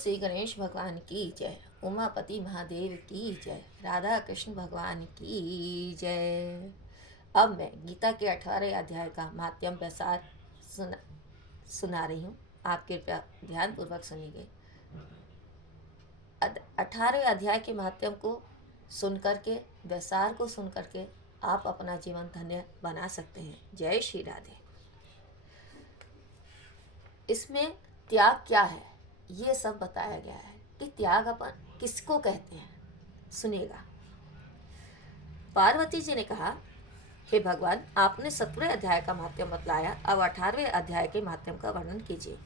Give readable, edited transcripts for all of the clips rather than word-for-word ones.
श्री गणेश भगवान की जय। उमापति महादेव की जय। राधा कृष्ण भगवान की जय। अब मैं गीता के 18वें अध्याय का माध्यम प्रसार सुना रही हूँ। आप कृपया ध्यान पूर्वक सुनिए। 18वें अध्याय के माध्यम को सुन करके, व्यवसार को सुन करके आप अपना जीवन धन्य बना सकते हैं। जय श्री राधे। इसमें त्याग क्या है ये सब बताया गया है कि त्याग अपन किसको कहते हैं। सुनिएगा। पार्वती जी ने कहा, हे भगवान, आपने 17वें अध्याय का माध्यम बतलाया, अब 18वें अध्याय के माध्यम का वर्णन कीजिए।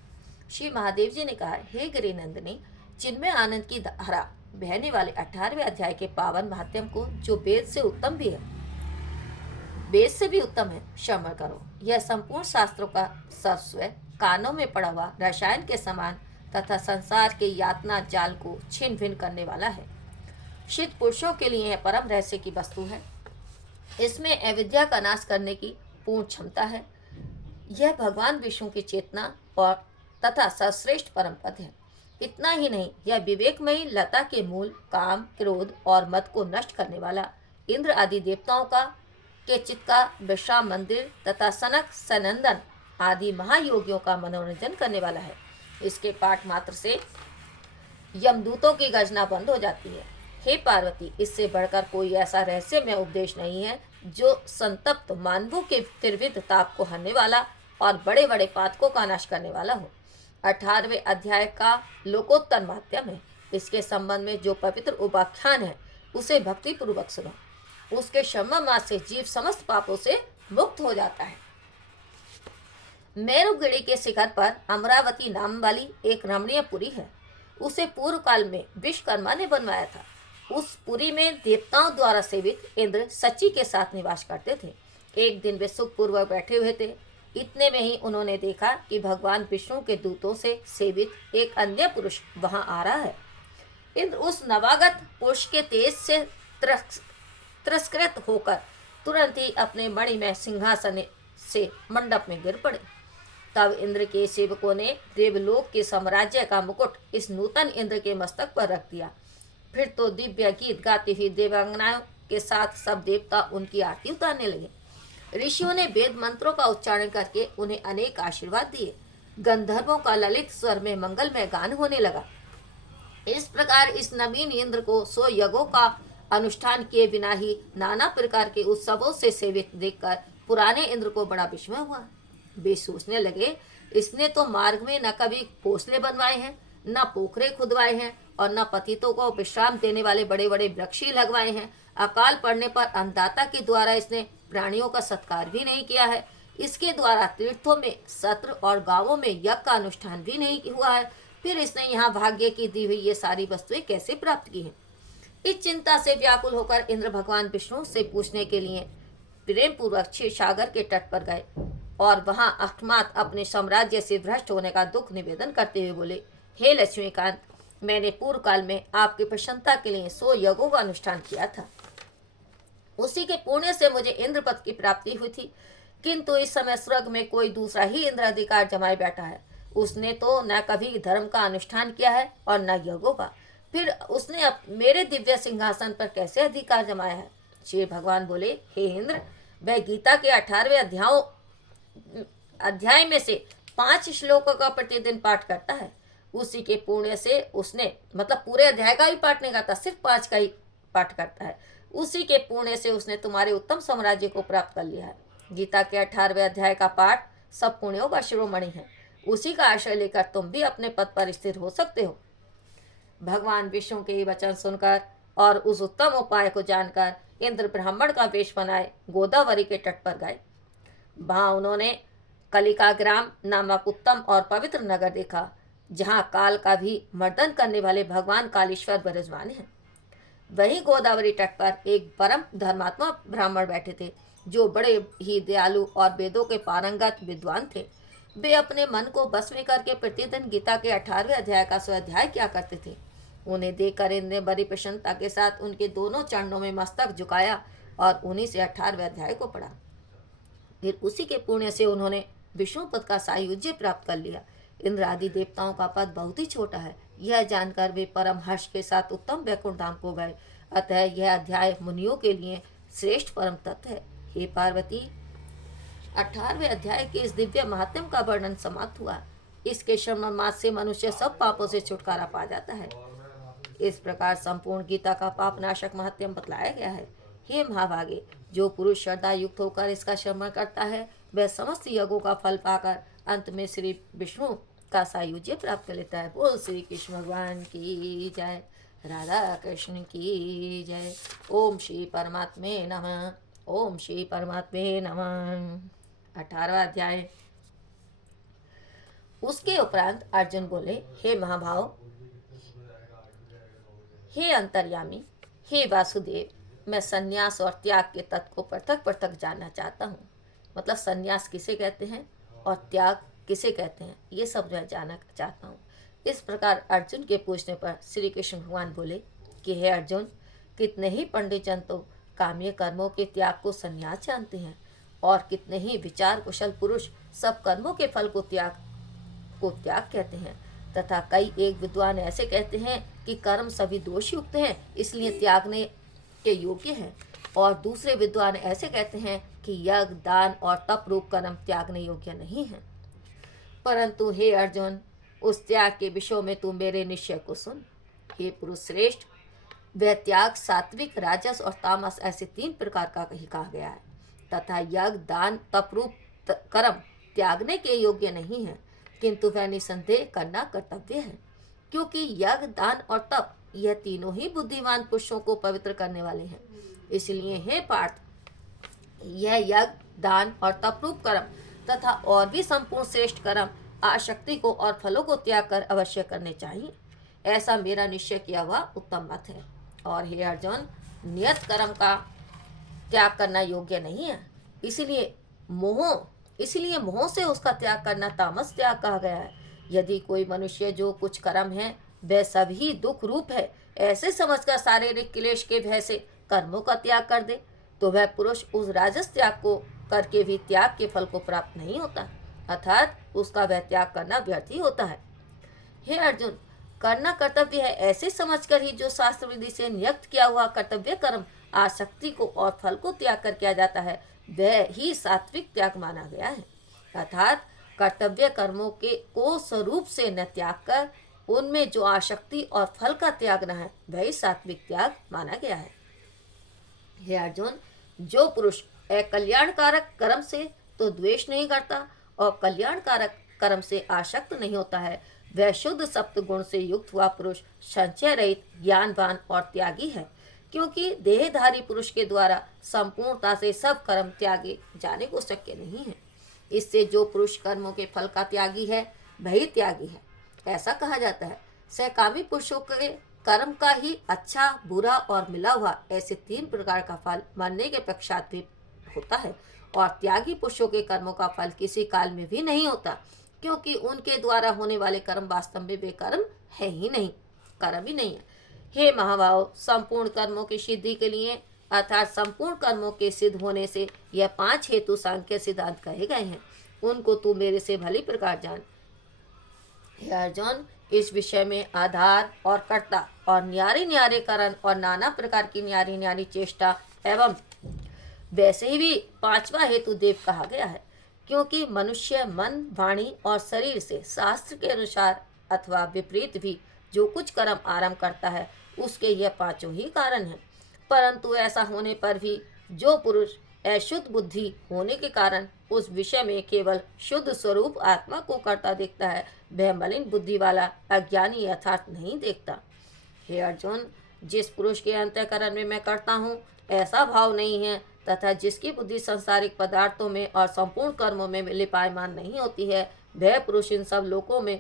श्री महादेव जी ने कहा, हे गिरिनंदिनी, चिन्मय आनंद की धारा बहने वाले 18वें अध्याय के पावन माध्यम को, जो वेद से उत्तम भी है, वेद से भी उत्तम है, श्रवण करो। यह संपूर्ण शास्त्रों का सर्वस्व, कानों में पड़ा हुआ रसायन के समान तथा संसार के यातना जाल को छिन्न भिन्न करने वाला है। सिद्ध पुरुषों के लिए यह परम रहस्य की वस्तु है। इसमें अविद्या का नाश करने की पूर्ण क्षमता है। यह भगवान विष्णु की चेतना और तथा सर्वश्रेष्ठ परम पद है। इतना ही नहीं, यह विवेकमयी लता के मूल, काम, क्रोध और मद को नष्ट करने वाला, इंद्र आदि देवताओं का के चित्त का विश्राम मंदिर तथा सनक सनंदन आदि महायोगियों का मनोरंजन करने वाला है। इसके पाठ मात्र से यमदूतों की गर्जना बंद हो जाती है। हे पार्वती, इससे बढ़कर कोई ऐसा रहस्यमय उपदेश नहीं है जो संतप्त मानवों के त्रिविध ताप को हरने वाला और बड़े बड़े पातकों का नाश करने वाला हो। 18वें अध्याय का लोकोत्तर माध्यम है। इसके संबंध में जो पवित्र उपाख्यान है उसे भक्ति पूर्वक सुनो। उसके क्षमा से जीव समस्त पापों से मुक्त हो जाता है। मेरुगिरी के शिखर पर अमरावती नाम वाली एक रमणीय पुरी है। उसे पूर्व काल में विश्वकर्मा ने बनवाया था। उस पुरी में देवताओं द्वारा सेवित इंद्र सची के साथ निवास करते थे। एक दिन वे सुखपूर्वक बैठे हुए थे। इतने में ही उन्होंने देखा कि भगवान विष्णु के दूतों से सेवित एक अन्य पुरुष वहां आ रहा है। इंद्र उस नवागत पुरुष के तेज से तिरस्कृत होकर तुरंत ही अपने मणिमय सिंहासन से मंडप में गिर पड़े। तब इंद्र के सेवकों ने देवलोक के साम्राज्य का मुकुट इस नूतन इंद्र के मस्तक पर रख दिया। फिर तो दिव्य गीत गाती हुई देवांगनाओं के साथ सब देवता उनकी आरती उतारने लगे। ऋषियों ने वेद मंत्रों का उच्चारण करके उन्हें अनेक आशीर्वाद दिए। गंधर्वों का ललित स्वर में मंगलमय गान होने लगा। इस प्रकार इस नवीन इंद्र को 100 यज्ञों का अनुष्ठान किए बिना ही नाना प्रकार के उत्सवों से सेवित देखकर पुराने इंद्र को बड़ा विस्मय हुआ। वे सोचने लगे, इसने तो मार्ग में न कभी घोंसले बनवाए हैं, न पोखरे खुदवाए हैं और न पतितों को विश्राम देने वाले बड़े बड़े वृक्ष ही लगवाए हैं। अकाल पड़ने पर अन्नदाता के द्वारा इसने प्राणियों का सत्कार भी नहीं किया है। इसके द्वारा तीर्थों में, सत्र और गांवों में यज्ञ का अनुष्ठान भी नहीं हुआ है। फिर इसने यहाँ भाग्य की दी हुई ये सारी वस्तुएं कैसे प्राप्त की हैं? इस चिंता से व्याकुल होकर इंद्र भगवान विष्णु से पूछने के लिए प्रेम पूर्वक क्षीर सागर के तट पर गए और वहां अकस्मात अपने साम्राज्य से भ्रष्ट होने का दुख निवेदन करते हुए बोले, हे लक्ष्मीकांत, मैंने पूर्व काल में आपकी प्रसन्नता के लिए 100 यज्ञों का अनुष्ठान किया था। उसी के पुण्य से मुझे इंद्र पद की प्राप्ति हुई थी, किंतु इस समय स्वर्ग में कोई दूसरा ही इंद्र अधिकार जमाए बैठा है। उसने तो न कभी धर्म का अनुष्ठान किया है और न यज्ञों का, फिर उसने मेरे दिव्य सिंहासन पर कैसे अधिकार जमाया है? श्री भगवान बोले, हे इंद्र, वह गीता के 18वें अध्याय में से 5 श्लोकों का प्रतिदिन पाठ करता है। उसी के पुण्य से उसने, मतलब पूरे अध्याय का भी पाठ नहीं करता, सिर्फ 5 का ही पाठ करता है। उसी के पुण्य से उसने तुम्हारे उत्तम साम्राज्य को प्राप्त कर लिया है। गीता के 18वें अध्याय का पाठ सब पुण्यों का शिरोमणि है। उसी का आश्रय लेकर तुम भी अपने पद पर स्थिर हो सकते हो। भगवान विष्णु के ये वचन सुनकर और उस उत्तम उपाय को जानकर इंद्र ब्राह्मण का वेश बनाए गोदावरी के तट पर गए। वहां उन्होंने कलिका ग्राम नामक उत्तम और पवित्र नगर देखा, जहां काल का भी मर्दन करने वाले भगवान कालेश्वर विराजमान हैं। वहीं गोदावरी तट पर एक परम धर्मात्मा ब्राह्मण बैठे थे, जो बड़े ही दयालु और वेदों के पारंगत विद्वान थे। वे अपने मन को बस में करके प्रतिदिन गीता के 18वें अध्याय का स्वाध्याय किया करते थे। उन्हें देखकर इंद्र ने बड़ी प्रसन्नता के साथ उनके दोनों चरणों में मस्तक झुकाया और उन्हीं से 18वें अध्याय को पढ़ा। फिर उसी के पुण्य से उन्होंने विष्णु पद का सायुज्य प्राप्त कर लिया। इंद्र आदि देवताओं का पद बहुत ही छोटा है, यह जानकर वे परम हर्ष के साथ उत्तम वैकुंठ धाम को गए। अतः यह अध्याय मुनियों के लिए श्रेष्ठ परम तत्व है। हे पार्वती, 18वें अध्याय के इस दिव्य महात्म्य का वर्णन समाप्त हुआ। इसके श्रवण मात्र से मनुष्य सब पापों से छुटकारा पा जाता है। इस प्रकार संपूर्ण गीता का पाप नाशक महात्म्य बतलाया गया है। हे महाभागे, जो पुरुष श्रद्धा युक्त होकर इसका श्रवण करता है वह समस्त यज्ञों का फल पाकर अंत में श्री विष्णु का सायुज्य प्राप्त कर लेता है। बोल श्री कृष्ण भगवान की जय, राधा कृष्ण की जय। ओम श्री परमात्मे नमः। ओम श्री परमात्मे नमः। 18वां अध्याय। उसके उपरांत अर्जुन बोले, हे महाभाव, हे अंतर्यामी, हे वासुदेव, मैं संन्यास और त्याग के तत्व को पृथक पृथक जानना चाहता हूँ। मतलब संन्यास किसे कहते हैं और त्याग किसे कहते हैं, ये सब मैं जानना चाहता हूँ। इस प्रकार अर्जुन के पूछने पर श्री कृष्ण भगवान बोले कि हे अर्जुन, कितने ही पंडित जन तो काम्य कर्मों के त्याग को संन्यास जानते हैं और कितने ही विचार कुशल पुरुष सब कर्मों के फल को त्याग कहते हैं, तथा कई एक विद्वान ऐसे कहते हैं कि कर्म सभी दोष युक्त हैं इसलिए त्यागने के योग्य हैं, और दूसरे विद्वान ऐसे कहते हैं कि यज्ञ, दान और तप रूप कर्म त्यागने योग्य नहीं है। परंतु हे अर्जुन, उस त्याग के विषय में तू मेरे निश्चय को सुन। हे पुरुष श्रेष्ठ, वह त्याग सात्विक, राजस और तामस ऐसे 3 प्रकार का ही कहा गया है, तथा यज्ञ, दान, तप रूप कर्म त्यागने के योग्य नहीं है, किंतु वह निसंदेह करना कर्तव्य है, क्योंकि यज्ञ, दान और तप यह तीनों ही बुद्धिमान पुरुषों को पवित्र करने वाले हैं। इसलिए हे पार्थ, यह यज्ञ, दान और तप रूप कर्म तथा और भी संपूर्ण श्रेष्ठ कर्म आसक्ति को और फलों को त्याग कर अवश्य करने चाहिए। ऐसा मेरा निश्चय किया हुआ उत्तम मत है। और हे अर्जुन, नियत कर्म का त्याग करना योग्य नहीं है, इसलिए मोह से उसका त्याग करना तामस त्याग कहा गया है। यदि कोई मनुष्य जो कुछ कर्म है वह सभी दुख रूप है ऐसे समझकर शारीरिक क्लेश के भय से कर्मों का त्याग कर दे तो वह पुरुष उस राजस त्याग को करके भी त्याग के फल को प्राप्त नहीं होता, अर्थात उसका वह त्याग करना व्यर्थ ही होता है। हे अर्जुन, करना कर्तव्य है ऐसे समझकर ही जो शास्त्र विधि से नियुक्त किया हुआ कर्तव्य कर्म आसक्ति को और फल को त्याग कर किया जाता है वह ही सात्विक त्याग माना गया है। अर्थात कर्तव्य कर्मों के को स्वरूप से न त्याग कर उनमें जो आसक्ति और फल का त्याग न है वही सात्विक त्याग माना गया है। हे अर्जुन, जो पुरुष अकल्याणकारक कर्म से तो द्वेष नहीं करता और कल्याणकारक कर्म से आसक्त नहीं होता है वह शुद्ध सप्त गुण से युक्त हुआ पुरुष संचय रहित, ज्ञानवान और त्यागी है, क्योंकि देहधारी पुरुष के द्वारा संपूर्णता से सब कर्म त्यागे जाने को शक्य नहीं है। इससे जो पुरुष कर्मों के फल का त्यागी है वही त्यागी है ऐसा कहा जाता है। सहकामी पुरुषों के कर्म का ही अच्छा, बुरा और मिला हुआ ऐसे 3 प्रकार का फल मरने के पश्चात भी होता है, और त्यागी पुरुषों के कर्मों का फल किसी काल में भी नहीं होता, क्योंकि उनके द्वारा होने वाले कर्म वास्तव में वे कर्म है ही नहीं, कर्म ही नहीं है। हे महाभाव, संपूर्ण कर्मों की सिद्धि के लिए अर्थात संपूर्ण कर्मों के सिद्ध होने से यह 5 हेतु सांख्य सिद्धांत कहे गए हैं, उनको तू मेरे से भली प्रकार जान। हे अर्जुन, इस विषय में आधार और कर्ता और न्यारे न्यारे कारण और नाना प्रकार की न्यारी न्यारी चेष्टा एवं वैसे ही भी 5वां हेतु देव कहा गया है, क्योंकि मनुष्य मन, वाणी और शरीर से शास्त्र के अनुसार अथवा विपरीत भी जो कुछ कर्म आरंभ करता है उसके यह 5 ही कारण हैं। परंतु ऐसा होने पर भी जो पुरुष अशुद्ध बुद्धि होने के कारण उस विषय में केवल शुद्ध स्वरूप आत्मा को करता देखता है वह मलिन बुद्धि वाला अज्ञानी यथार्थ नहीं देखता। हे अर्जुन, जिस पुरुष के अंतःकरण में मैं करता हूँ ऐसा भाव नहीं है तथा जिसकी बुद्धि संसारिक पदार्थों में और संपूर्ण कर्मों में लिपायमान नहीं होती है वह पुरुष इन सब लोकों में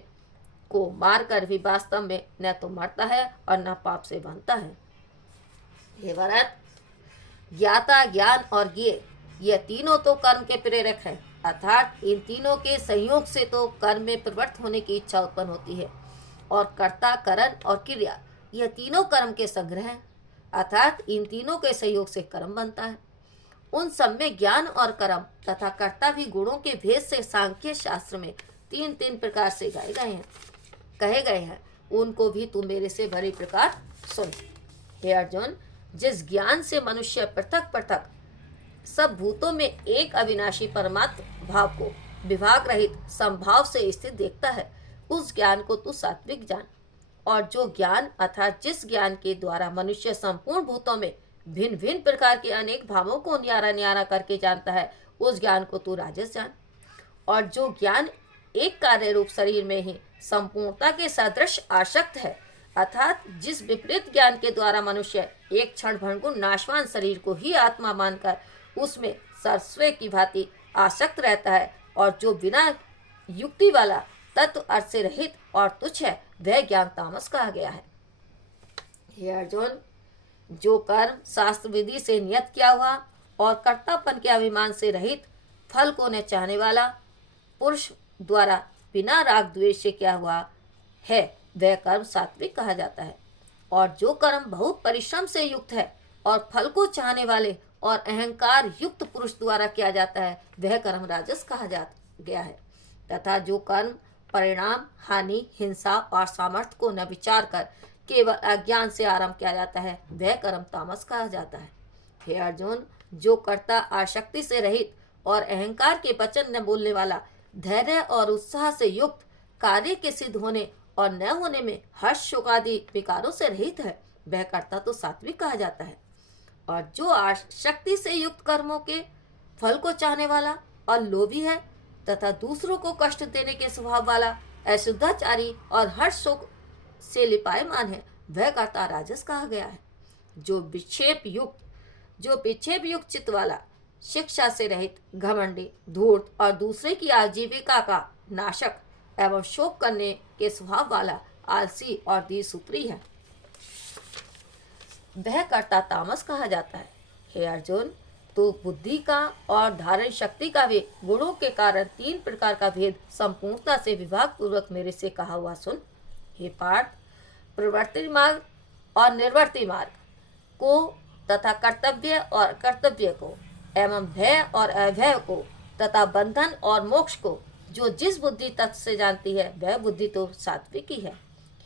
को मार कर भी वास्तव में न तो मरता है और न पाप से बनता है। हे भरत, ज्ञाता, ज्ञान और ज्ञेय ये तीनों तो कर्म के प्रेरक हैं, अर्थात इन तीनों के संयोग से तो कर्म में प्रवृत्त होने की इच्छा उत्पन्न होती है, और कर्ता, करण और क्रिया यह तीनों कर्म के संग्रह हैं, अर्थात इन तीनों के सहयोग से कर्म बनता है। उन सब में ज्ञान और कर्म तथा कर्ता भी गुणों के भेद से सांख्य शास्त्र में 3-3 प्रकार से कहे गए हैं। उनको भी तू मेरे से भली प्रकार सुन। हे अर्जुन, जिस ज्ञान से मनुष्य पृथक पृथक सब भूतों में एक अविनाशी परमात्म भाव को विभाग रहित संभाव से स्थित देखता है, उस ज्ञान को तू सात्विक जान। और जो ज्ञान अर्थात जिस ज्ञान के द्वारा मनुष्य संपूर्ण भूतों में भिन्न भिन्न प्रकार के अनेक भावों को न्यारा न्यारा करके जानता है, उस ज्ञान को तू राजस जान। और जो ज्ञान एक कार्य रूप शरीर में ही संपूर्णता के सदृश आसक्त है, अर्थात जिस विपरीत ज्ञान के द्वारा मनुष्य एक क्षण भंगुर नाशवान शरीर को ही आत्मा मानकर उसमें सरस्वे की भांति आसक्त रहता है, और जो बिना युक्ति वाला तत्व अर्थ से रहित और तुच्छ है, वह ज्ञान तामस कहा गया है। हे अर्जुन, जो कर्म शास्त्र विधि से नियत किया हुआ और कर्तापन के अभिमान से रहित फल को न चाहने वाला पुरुष द्वारा बिना राग द्वेष से किया हुआ है, वह कर्म सात्विक कहा जाता है। और जो कर्म बहुत परिश्रम से युक्त है और फल को चाहने वाले और अहंकार युक्त पुरुष द्वारा किया जाता है, वह कर्म राजस कहा जा गया है। तथा जो कर्म परिणाम, हानि, हिंसा और सामर्थ्य को न विचार कर केवल अज्ञान से आरंभ किया जाता है, वह कर्म तामस कहा जाता है। हे अर्जुन, जो कर्ता आसक्ति से रहित और अहंकार के वचन न बोलने वाला, धैर्य और उत्साह से युक्त, कार्य के सिद्ध होने और न होने में हर्ष शोक आदि विकारों से रहित है, वह कर्ता तो सात्विक कहा जाता है। और जो आसक्ति से युक्त कर्मों के फल को चाहने वाला और लोभी है तथा दूसरों को कष्ट देने के स्वभाव वाला, अशुद्धाचारी और हर्ष शोक से लिपायमान है, वह कर्ता राजस कहा गया है। जो विक्षेप युक्त चित्त वाला, शिक्षा से रहित, घमंडी, धूर्त और दूसरे की आजीविका का नाशक एवं शोक करने के स्वभाव वाला, आलसी और दीनसूत्री है, वह कर्ता तामस कहा जाता है। हे अर्जुन, तो बुद्धि का और धारण शक्ति का भी गुणों के कारण 3 प्रकार का भेद संपूर्णता से विभाग पूर्वक मेरे से कहा हुआ सुन। हे पार्थ, प्रवृत्ति मार्ग और निर्वर्ती मार्ग को तथा कर्तव्य और कर्तव्य को एवं भय और अभय को तथा बंधन और मोक्ष को जो जिस बुद्धि तत्व से जानती है, वह बुद्धि तो सात्विक ही है।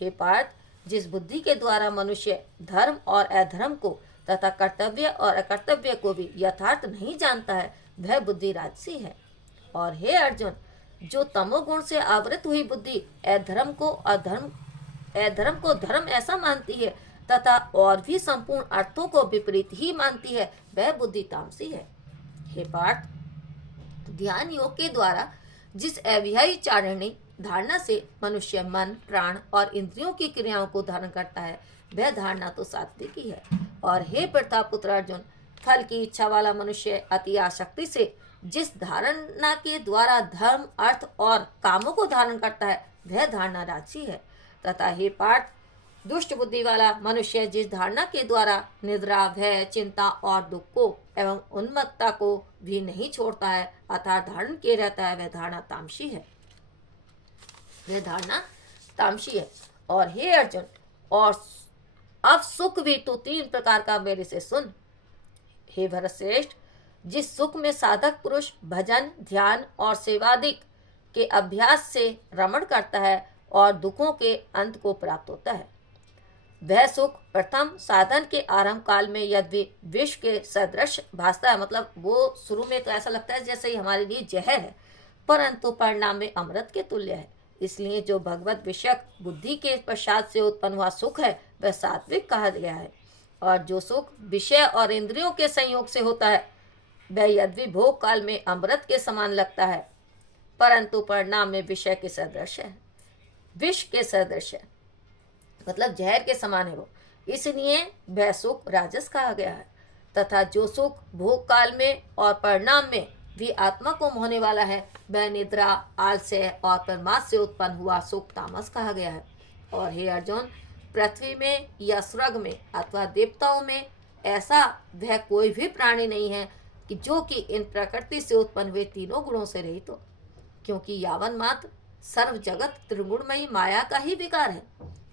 हे पार्थ, जिस बुद्धि के द्वारा मनुष्य धर्म और अधर्म को तथा कर्तव्य और अकर्तव्य को भी यथार्थ नहीं जानता है, वह बुद्धि राजसी है। और हे अर्जुन, जो तमोगुण से आवृत हुई बुद्धि अधर्म को धर्म ऐसा मानती है तथा और भी संपूर्ण अर्थों को विपरीत ही मानती है, वह बुद्धि तामसी है। हे पार्थ, ध्यान योग के द्वारा जिस अव्ययी चारणी धारणा से मनुष्य मन, प्राण और इंद्रियों की क्रियाओं को धारण करता है, वह धारणा तो सात्विक ही है। और हे प्रतापुत्र अर्जुन, फल की इच्छा वाला मनुष्य अति आसक्ति से जिस धारणा के द्वारा धर्म, अर्थ और कामों को धारण करता है, वह धारणा राजसी है। तथा हे पार्थ, दुष्ट बुद्धि वाला मनुष्य जिस धारणा के द्वारा निद्रा, भय, चिंता और दुख को एवं उन्मत्तता को भी नहीं छोड़ता है, अर्थात धारण किए रहता है, वह धारणा तामसी है। और हे अर्जुन, और अब सुख भी तो 3 प्रकार का मेरे से सुन। हे भरतश्रेष्ठ, जिस सुख में साधक पुरुष भजन, ध्यान और सेवादिक के अभ्यास से रमण करता है और दुखों के अंत को प्राप्त होता है, वह सुख प्रथम साधन के आरंभ काल में यद्यपि विष के सदृश भासता है, मतलब वो शुरू में तो ऐसा लगता है जैसे ही हमारे लिए जहर है, परंतु परिणाम में अमृत के तुल्य है। इसलिए जो भगवत विषयक बुद्धि के पश्चात से उत्पन्न हुआ सुख है, वह सात्विक कहा गया है। और जो सुख विषय और इंद्रियों के संयोग से होता है, वह यद्यपि भोग काल में अमृत के समान लगता है, परंतु परिणाम में विषय के सदृश है, विष के सदृश है, मतलब जहर के समान है वो, इसलिए वह सुख राजस कहा गया है। तथा जो सुख भोग काल में और परिणाम में भी आत्मा को मोहने वाला है, वह निद्रा, आलस्य और प्रमाद से उत्पन्न हुआ सुख तामस कहा गया है। और हे अर्जुन, पृथ्वी में या स्वर्ग में अथवा देवताओं में ऐसा वह कोई भी प्राणी नहीं है कि जो कि इन प्रकृति से उत्पन्न हुए तीनों गुणों से रहित हो, क्योंकि यावन मात्र सर्व जगत त्रिगुणमयी माया का ही विकार है।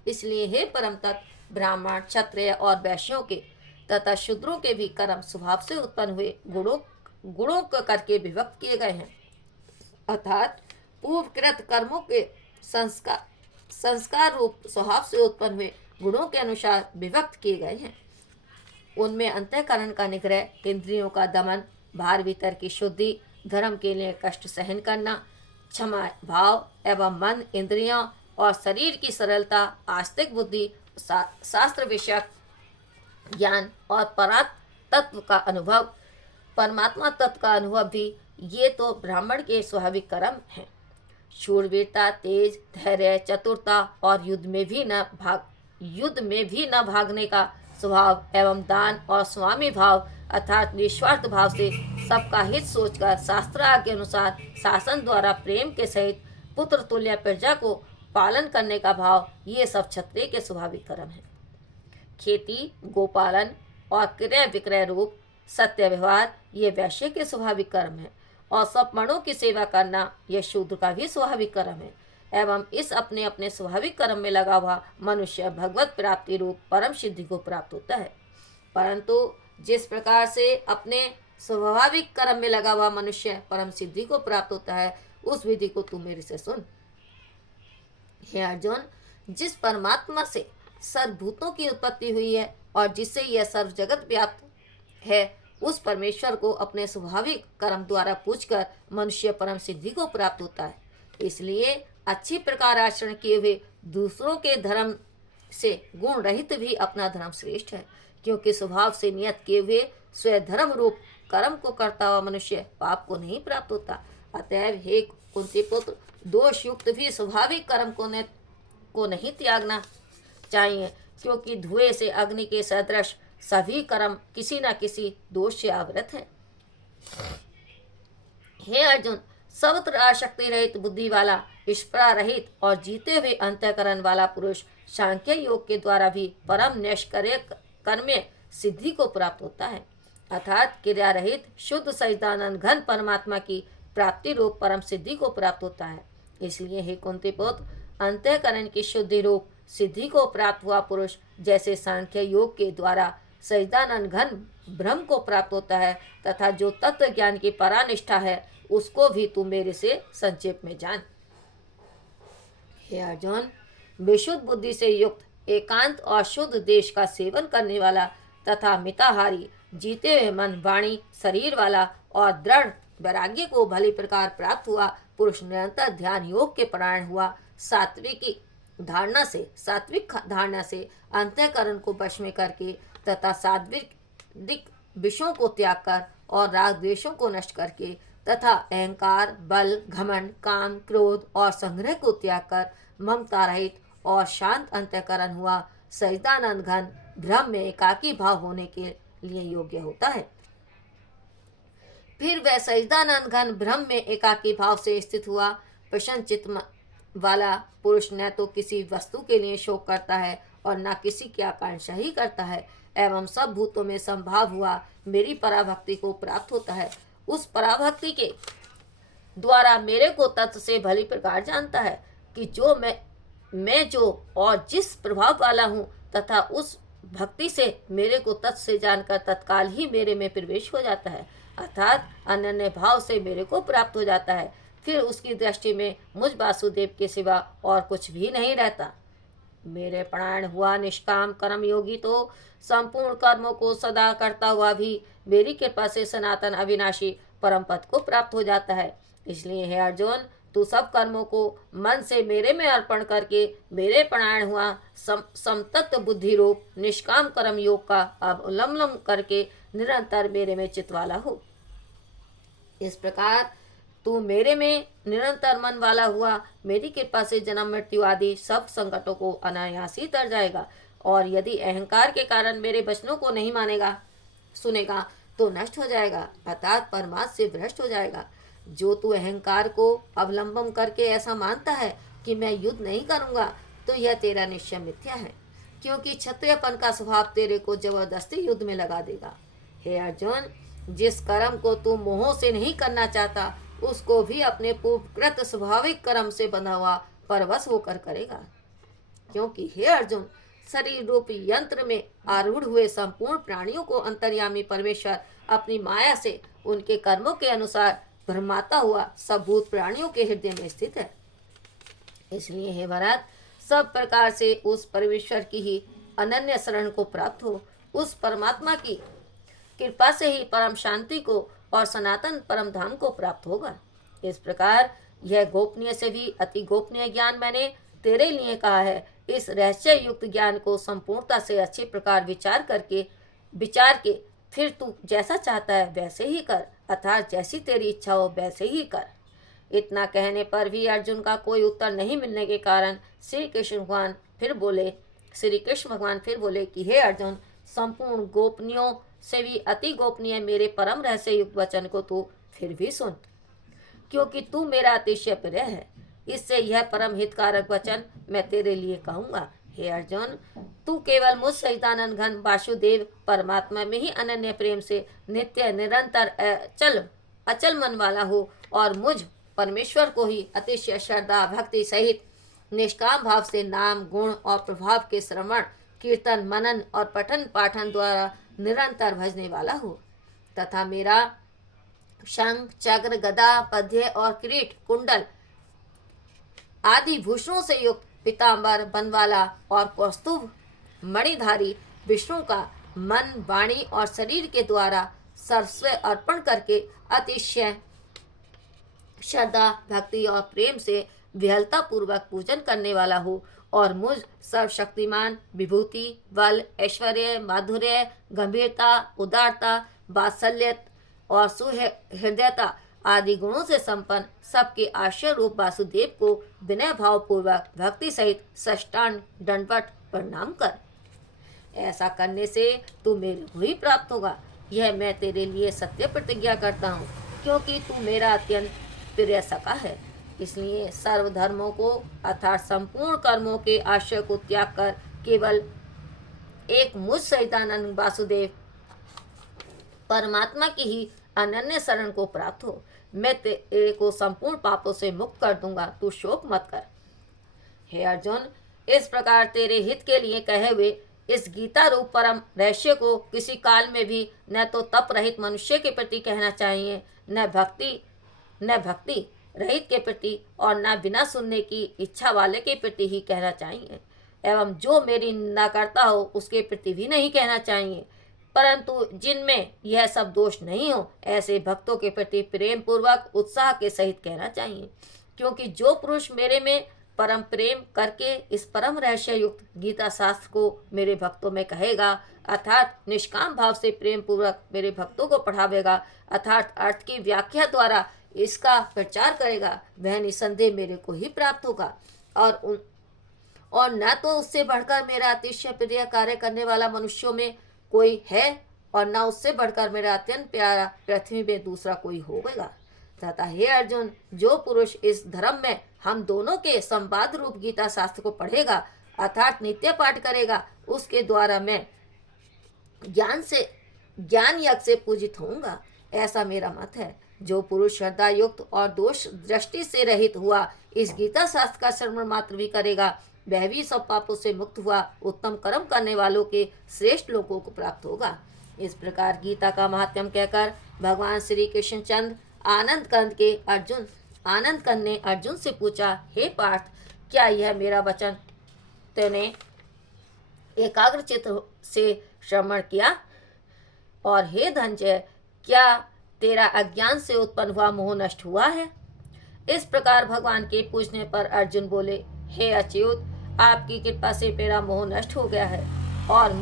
इसलिए हे परम तत्व, ब्राह्मण, क्षत्रिय और वैश्यों के तथा शूद्रों के भी कर्म स्वभाव से उत्पन्न हुए गुणों को करके विभक्त किए गए हैं, अर्थात पूर्वकृत कर्मों के संस्कार रूप स्वभाव से उत्पन्न हुए गुणों के अनुसार विभक्त किए गए हैं। उनमें अंतःकरण का निग्रह, इंद्रियों का दमन, बाहर भीतर की शुद्धि, धर्म के लिए कष्ट सहन करना, क्षमा भाव एवं मन, इंद्रियों और शरीर की सरलता, आस्तिक बुद्धि, शास्त्र विषयक ज्ञान और परात्म तत्व का अनुभव, परमात्मा तत्व का अनुभव भी, ये तो ब्राह्मण के स्वाभाविक कर्म हैं। शूरवीरता, तेज, धैर्य, चतुरता और युद्ध में भी न भागने का स्वभाव एवं दान और स्वामी भाव अर्थात निस्वार्थ भाव से सबका हित सोचकर शास्त्र के अनुसार शासन द्वारा प्रेम के सहित पुत्र तुल्य प्रजा को पालन करने का भाव, ये सब क्षत्रिय के स्वाभाविक कर्म हैं। खेती, गोपालन और क्रय विक्रय रूप सत्य व्यवहार, ये वैश्य के स्वाभाविक कर्म है। और सब मणों की सेवा करना, यह शूद्र का भी स्वाभाविक कर्म है। एवं इस अपने अपने स्वाभाविक कर्म में लगा हुआ मनुष्य भगवत प्राप्ति रूप परम सिद्धि को प्राप्त होता है। परंतु जिस प्रकार से अपने स्वाभाविक कर्म में लगा हुआ मनुष्य परम सिद्धि को प्राप्त होता है, उस विधि को तू मेरे से सुन। हे अर्जुन, जिस परमात्मा से सर्वभूतों की उत्पत्ति हुई है और जिससे यह सर्व जगत व्याप्त है, उस परमेश्वर को अपने स्वाभाविक कर्म द्वारा पूजकर मनुष्य परम सिद्धि को प्राप्त होता है। इसलिए अच्छी प्रकार आचरण किए हुए दूसरों के धर्म से गुण रहित भी अपना धर्म श्रेष्ठ है, क्योंकि स्वभाव से नियत किए हुए स्वधर्म रूप कर्म को करता हुआ मनुष्य पाप को नहीं प्राप्त होता। अतएव हे कुंती पुत्र, दोष युक्त भी स्वाभाविक कर्म को नहीं त्यागना चाहिए, क्योंकि धुएं से अग्नि के सदृश सभी कर्म किसी न किसी दोष से आवृत है। हे अर्जुन, सर्वत्र आसक्ति रहित बुद्धि वाला, स्पृहा रहित और जीते हुए अंतःकरण वाला पुरुष सांख्य योग के द्वारा भी परम निष्क्रिय कर्म सिद्धि को प्राप्त होता है, अर्थात क्रिया रहित शुद्ध सच्चिदानंद घन परमात्मा की प्राप्ति रूप परम सिद्धि को प्राप्त होता है। इसलिए हे कुंती पुत्र, अंतःकरण की शुद्धि रूप सिद्धि को प्राप्त हुआ पुरुष जैसे सांख्य योग के द्वारा सच्चिदानंद घन ब्रह्म को प्राप्त होता है, तथा जो तत्व ज्ञान की परानिष्ठा है, उसको भी तू मेरे से संक्षेप में जान। हे अर्जुन, विशुद्ध बुद्धि से युक्त एकांत और शुद्ध देश का सेवन करने वाला तथा मिताहारी, जीते हुए मन, वाणी, शरीर वाला और दृढ़ वैराग्य को भली प्रकार प्राप्त हुआ पुरुष निरंतर ध्यान योग के परायण हुआ, सात्विक धारणा से अंतःकरण को वश में करके तथा सात्विक विषयों को त्याग कर और राग द्वेषों को नष्ट करके तथा अहंकार, बल, घमंड, काम, क्रोध और संग्रह को त्याग कर ममता रहित और शांत अंतःकरण हुआ सच्चिदानंद घन ब्रह्म में एकाकी भाव होने के लिए योग्य होता है। फिर वह सच्चिदानंद घन ब्रह्म में एकाकी भाव से स्थित हुआ प्रसन्न चित्त वाला पुरुष न तो किसी वस्तु के लिए शोक करता है और न किसी की आकांक्षा ही करता है, एवं सब भूतों में संभाव हुआ मेरी पराभक्ति को प्राप्त होता है। उस पराभक्ति के द्वारा मेरे को तत्व से भली प्रकार जानता है कि जो मैं जो और जिस प्रभाव वाला हूँ, तथा उस भक्ति से मेरे को तत्व से जानकर तत्काल ही मेरे में प्रवेश हो जाता है, अर्थात अनन्य भाव से मेरे को प्राप्त हो जाता है। फिर उसकी दृष्टि में मुझ वासुदेव के सिवा और कुछ भी नहीं रहता। मेरे प्राण हुआ निष्काम कर्म योगी तो संपूर्ण कर्मों को सदा करता हुआ भी मेरी कृपा से सनातन अविनाशी परम पद को प्राप्त हो जाता है। इसलिए हे अर्जुन, तू सब कर्मों को मन से मेरे में अर्पण करके मेरे प्राण हुआ समतत्व बुद्धि रूप निष्काम कर्म योग का अवलंबन करके निरंतर मेरे में चित्त वाला हो। इस प्रकार तू मेरे में निरंतर मन वाला हुआ मेरी कृपा से जन्म मृत्यु आदि सब संकटों को अनायास ही तर जाएगा, और यदि अहंकार के कारण मेरे वचनों को नहीं मानेगा सुनेगा तो नष्ट हो जाएगा, अर्थात परमार्थ से भ्रष्ट हो जाएगा। जो तू अहंकार को अवलंबन करके ऐसा मानता है कि मैं युद्ध नहीं करूंगा, तो यह तेरा निश्चय मिथ्या है, क्योंकि क्षत्रियपन का स्वभाव तेरे को जबरदस्ती युद्ध में लगा देगा। हे अर्जुन, जिस कर्म को तू मोह से नहीं करना चाहता, उसको भी अपने पूर्वकृत स्वाभाविक कर्म से बंधा हुआ परवश होकर करेगा, क्योंकि हे अर्जुन, शरीर रूप यंत्र में आरूढ़ हुए संपूर्ण प्राणियों को अंतर्यामी परमेश्वर अपनी माया से उनके कर्मों के अनुसार भ्रमाता हुआ सब भूत प्राणियों के हृदय में स्थित है। इसलिए हे भरत, सब प्रकार से उस परमेश्वर की ही अनन्य शरण को प्राप्त हो। उस परमात्मा की कृपा से ही परम शांति को और सनातन परम धाम को प्राप्त होगा। इस प्रकार यह गोपनीय से भी अति गोपनीय ज्ञान मैंने तेरे लिए कहा है। इस रहस्य युक्त ज्ञान को संपूर्णता से अच्छे प्रकार विचार के फिर तू जैसा चाहता है वैसे ही कर, अर्थात जैसी तेरी इच्छा हो वैसे ही कर। इतना कहने पर भी अर्जुन का कोई उत्तर नहीं मिलने के कारण श्री कृष्ण भगवान फिर बोले कि हे अर्जुन, संपूर्ण गोपनीयों से भी अति गोपनीय मेरे परम रहस्य युक्त वचन को तू फिर भी सुन, क्योंकि तू मेरा अतिशय प्रिय है। इससे यह परम हितकारक वचन मैं तेरे लिए कहूँगा। हे अर्जुन, तू केवल मुझ सहितानंद घन वासुदेव परमात्मा में ही अनन्य प्रेम से नित्य निरंतर अचल मन वाला हो और मुझ परमेश्वर को ही अतिशय श्रद्धा भक्ति सहित निष्काम भाव से नाम गुण और प्रभाव के श्रवण कीर्तन मनन और पठन पाठन द्वारा निरंतर भजने वाला हो, तथा मेरा शंख चक्र गदा पद्य और किरीट कुंडल आदि भूषणों से युक्त पीताम्बर बनवाला और कौस्तुभ मणिधारी विष्णु का मन वाणी और शरीर के द्वारा सर्वस्व अर्पण करके अतिशय श्रद्धा भक्ति और प्रेम से विहलता पूर्वक पूजन करने वाला हो और मुझ सर्वशक्तिमान विभूति बल ऐश्वर्य माधुर्य गंभीरता उदारता वात्सल्य और सुहृदयता आदि गुणों से संपन्न सबके आश्रय रूप वासुदेव को विनय भाव पूर्वक भक्ति सहित साष्टांग दंडवत प्रणाम कर। ऐसा करने से तू मेरे को ही प्राप्त होगा, यह मैं तेरे लिए सत्य प्रतिज्ञा करता हूँ, क्योंकि तू मेरा अत्यंत प्रिय सखा है। इसलिए सर्वधर्मों को अर्थात संपूर्ण कर्मों के आश्रय को त्याग कर केवल एक मुझ सहितानंद वासुदेव परमात्मा की ही अनन्य शरण को प्राप्त हो। मैं तेरे को संपूर्ण पापों से मुक्त कर दूंगा, तू शोक मत कर। हे अर्जुन, इस प्रकार तेरे हित के लिए कहे हुए इस गीता रूप परम रहस्य को किसी काल में भी न तो तप रहित मनुष्य के प्रति कहना चाहिए, न भक्ति रहित के प्रति और न बिना सुनने की इच्छा वाले के प्रति ही कहना चाहिए, एवं जो मेरी निंदा करता हो उसके प्रति भी नहीं कहना चाहिए, परंतु जिनमें यह सब दोष नहीं हो ऐसे भक्तों के प्रति प्रेम पूर्वक उत्साह के सहित कहना चाहिए। क्योंकि जो पुरुष मेरे में परम प्रेम करके इस परम रहस्य युक्त गीता शास्त्र को मेरे भक्तों में कहेगा, अर्थात निष्काम भाव से प्रेम पूर्वक मेरे भक्तों को पढ़ावेगा, अर्थात अर्थ की व्याख्या द्वारा इसका प्रचार करेगा, वह निसंदेह मेरे को ही प्राप्त होगा। और न तो उससे बढ़कर मेरा अतिशय प्रिय कार्य करने वाला मनुष्यों में कोई है और न उससे बढ़कर मेरा अत्यंत प्यारा पृथ्वी में दूसरा कोई होगा। तथा हे अर्जुन, जो पुरुष इस धर्म में हम दोनों के संवाद रूप गीता शास्त्र को पढ़ेगा अर्थात नित्य पाठ करेगा, उसके द्वारा मैं ज्ञान यज्ञ से पूजित होऊंगा, ऐसा मेरा मत है। जो पुरुष श्रद्धा युक्त और दोष दृष्टि से रहित हुआ इस गीता शास्त्र का श्रवण मात्र भी करेगा, वह भी सब पापों से मुक्त हुआ उत्तम कर्म करने वालों के श्रेष्ठ लोगों को प्राप्त होगा। इस प्रकार गीता का महात्म्य कहकर भगवान श्री कृष्णचंद्र आनंद कंद ने अर्जुन से पूछा, हे पार्थ, क्या यह मेरा वचन तूने एकाग्रचित्त से श्रवण किया? और हे धनंजय, क्या तेरा अज्ञान से उत्पन्न हुआ मोह नष्ट हुआ है? इस प्रकार भगवान के पूछने पर अर्जुन बोले, हे अच्युत, आपकी कृपा से मेरा मोह नष्ट हो गया है और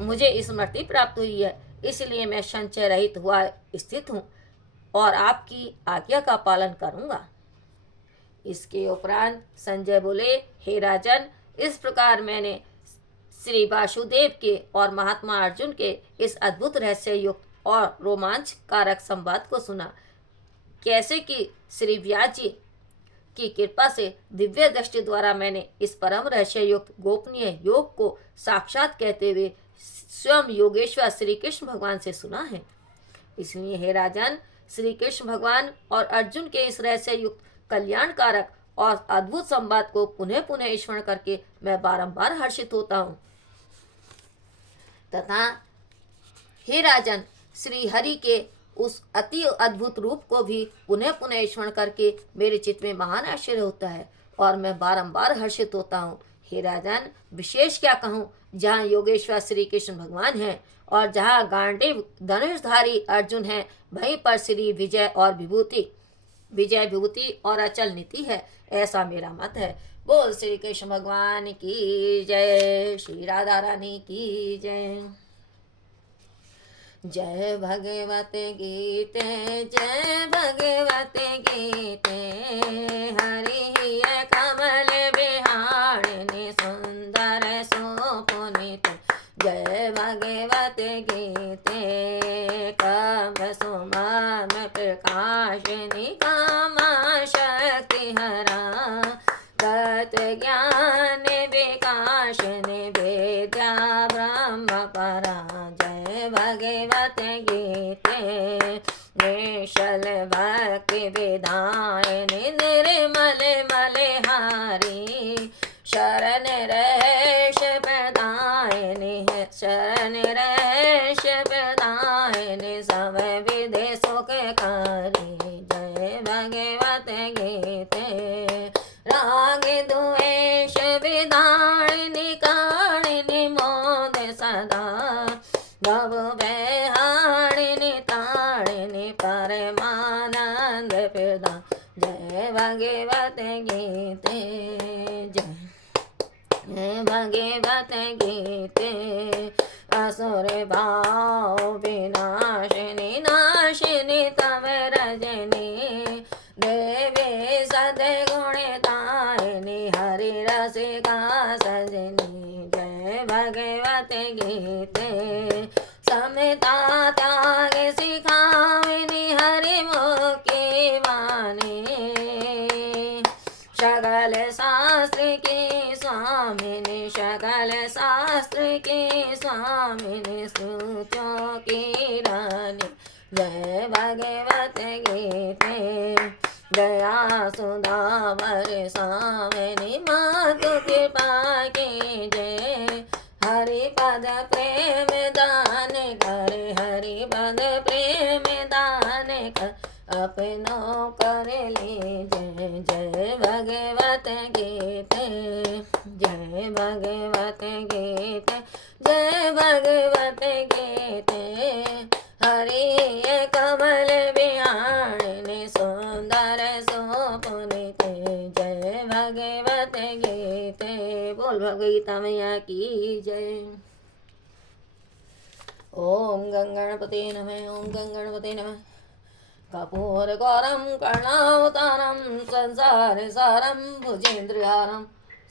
मुझे स्मृति प्राप्त हुई है, इसलिए मैं संशय रहित हुआ स्थित हूँ और आपकी आज्ञा का पालन करूँगा। इसके उपरांत संजय बोले, हे राजन, इस प्रकार मैंने श्री वासुदेव के और महात्मा अर्जुन के इस अद्भुत रहस्य युक्त और रोमांचकारक संवाद को सुना, कैसे कि श्री व्यास जी की कृपा से दिव्य दृष्टि द्वारा मैंने इस परम रहस्य युक्त गोपनीय योग को साक्षात कहते हुए स्वयं योगेश्वर श्री कृष्ण भगवान से सुना है। इसलिए हे राजन, श्री कृष्ण भगवान और अर्जुन के इस रहस्य युक्त कल्याणकारक और अद्भुत संवाद को पुनः पुनः स्मरण करके मैं बारंबार हर्षित होता हूँ। तथा हे राजन, श्री हरि के उस अति अद्भुत रूप को भी पुनः पुनः स्मरण करके मेरे चित्त में महान आश्चर्य होता है और मैं बारंबार हर्षित होता हूँ। हे राजन, विशेष क्या कहूँ, जहाँ योगेश्वर श्री कृष्ण भगवान हैं और जहाँ गांडीव धनुषधारी अर्जुन है, वहीं पर श्री विजय विभूति और अचल नीति है। ऐसा मेरा मत है। बोल श्री कृष्ण भगवान की जय, श्री राधा रानी की जय। जय भगवत गीते, जय भगवत गीते, हरि कमल बिहारिणी सुंदर सुपुनीत। जय भगवत गीते, कम सुमन प्रकाशिनी कामा शक्ति हरा, तत् ज्ञान विकाशिनी विद्या ब्रह्म परा। जय भगवत गीते, निश्चल भक्ति विधायिनी निर्मल मलहारी, शरण रैष प्रदायिनी है, शरण रैष प्रदायिनी, सब विधि सुखकारी। जय भगवत गीते, राग द्वेष विदारिणी कारिणी मोद सदा, भव विहारिणी तारिणी परमानंद प्रदा। जय भगवत गीते, जय भगवत गीते, असुर भाव विनाशिनी नाशिनी तव रजनी, देवी सद्गुणदायिनी हरि रसिका सजनी। जय भगवत गीते, समता त्याग सिखाविनी हरि मुखी वाणी, सकल शास्त्र की स्वामिनी, सकल शास्त्र की स्वामिनी, श्रुतियों की रानी। जय भगवत गीते, दया सुधा बरसाविनी मातु कृपा की जय, हरि पद प्रेम दान कर, हरि पद प्रेम दान कर, अपनों कर ले। जय जय भगवत गीते, जय भगवत गीते, जय भगवत गीते, हरि कमल बिहारिणी सुंदर सुपुनीत। जय भगवत गीते। बोल भगवगीता मैया की जय। ओम गंगणपते नमः, ओम गंगणपते नमः। कपूर गौरम कर्णावतारम, संसार सारम भुजेन्द्रहारम,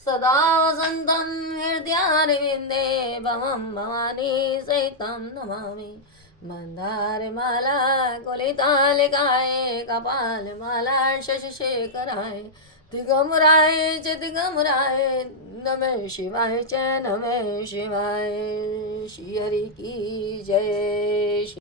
सदा वसंतं हृदयारविन्दे, भवं भवानी सहितं नमामि। मंदारमाला कुलितालिकाय, कपालमाला शशिशेखराय, दिगंबराय च दिगंबराय, नमः शिवाय च नमः शिवाय। श्री हरि की जय।